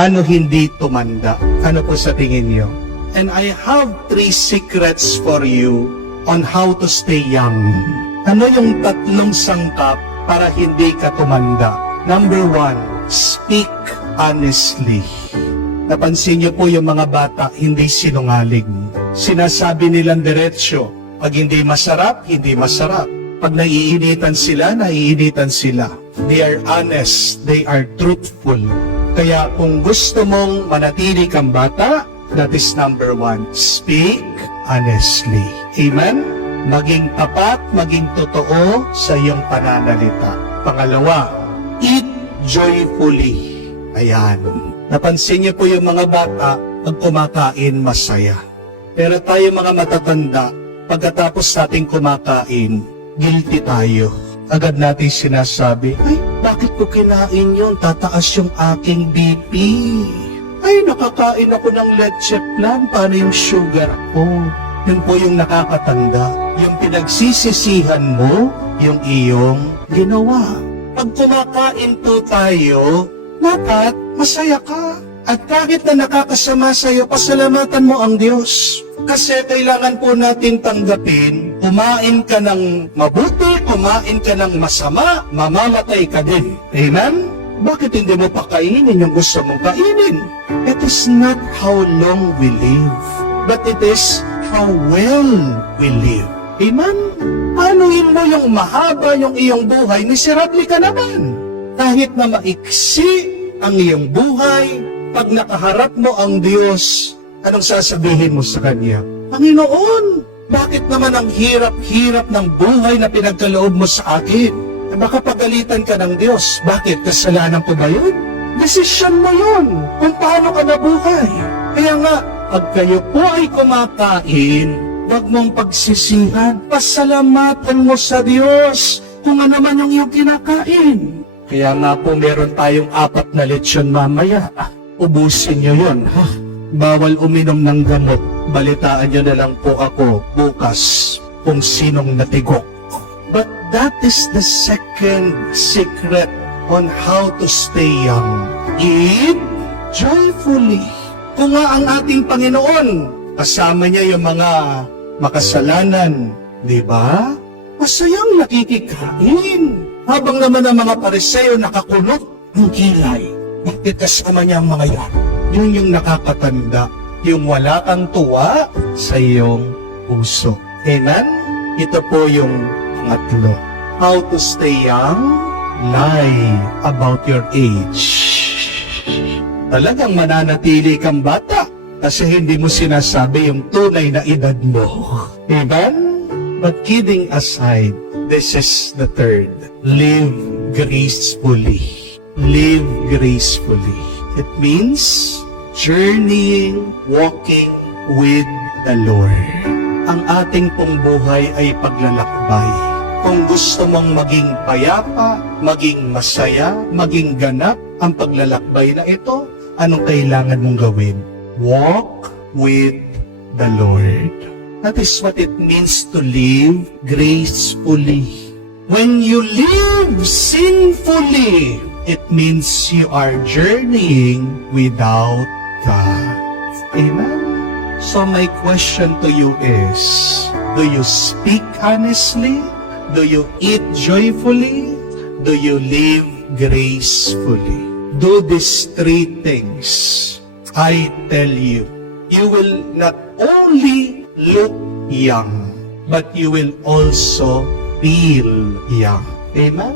Ano hindi tumanda? Ano po sa tingin niyo? And I have 3 secrets for you on how to stay young. Ano yung 3 sangkap para hindi ka tumanda? Number 1, speak honestly. Napansin niyo po yung mga bata, hindi sinungaling. Sinasabi nilang diretsyo. Pag hindi masarap, hindi masarap. Pag naiinitan sila, naiinitan sila. They are honest, they are truthful. Kaya kung gusto mong manatili kang bata, that is number 1. Speak honestly. Amen? Maging tapat, maging totoo sa iyong pananalita. Pangalawa, eat joyfully. Ayan. Napansin niyo po yung mga bata, pag kumakain, masaya. Pero tayo mga matatanda, pagkatapos nating kumakain, guilty tayo. Agad natin sinasabi, ay, bakit ko kinain yun? Tataas yung aking BP. Ay, nakakain ako ng leche plan. Paano yung sugar ko? Yun po yung nakakatanda. Yung pinagsisisihan mo, yung iyong ginawa. Pag kumakain po tayo, dapat masaya ka. At kahit na nakakasama sa'yo, pasalamatan mo ang Diyos. Kasi kailangan po natin tanggapin, kumain ka ng mabuti, kumain ka ng masama, mamamatay ka din. Amen? Bakit hindi mo pakainin yung gusto mong kainin? It is not how long we live, but it is how well we live. Amen? Panuhin mo yung mahaba yung iyong buhay, miserable ka naman. Kahit na maiksi ang iyong buhay, pag nakaharap mo ang Diyos, anong sasabihin mo sa Kanya? Panginoon, bakit naman ang hirap-hirap ng buhay na pinagkaloob mo sa akin? Baka pagalitan ka ng Diyos. Bakit? Kasalanan ko ba yun? Desisyon mo yun kung paano ka nabuhay. Kaya nga, pag kayo po ay kumakain, huwag mong pagsisihan. Pasalamatan mo sa Diyos kung ano man yung iyong kinakain. Kaya nga po meron tayong 4 na lechon mamaya. Ubusin nyo yun, ha? Bawal uminom ng gamot. Balitaan nyo na lang po ako bukas kung sinong natigok. But that is the second secret on how to stay young. Eat joyfully. Kung nga ang ating Panginoon, kasama niya yung mga makasalanan, di ba? Masayang nakikikain. Habang naman ang mga Pariseo nakakulot ng kilay. Bakit kasama niya ang mga yan? Yun yung nakakatanda, yung wala kang tuwa sa iyong puso. Amen? Ito po yung pangatlo. How to stay young? Lie about your age. Talagang mananatili kang bata kasi hindi mo sinasabi yung tunay na edad mo. Amen? But kidding aside, this is the third. Live gracefully. Live gracefully. It means journeying, walking with the Lord. Ang ating pong buhay ay paglalakbay. Kung gusto mong maging payapa, maging masaya, maging ganap ang paglalakbay na ito, anong kailangan mong gawin? Walk with the Lord. That is what it means to live gracefully. When you live sinfully, it means you are journeying without God. Amen? So my question to you is, do you speak honestly? Do you eat joyfully? Do you live gracefully? Do these 3 things. I tell you, you will not only look young, but you will also feel young. Amen?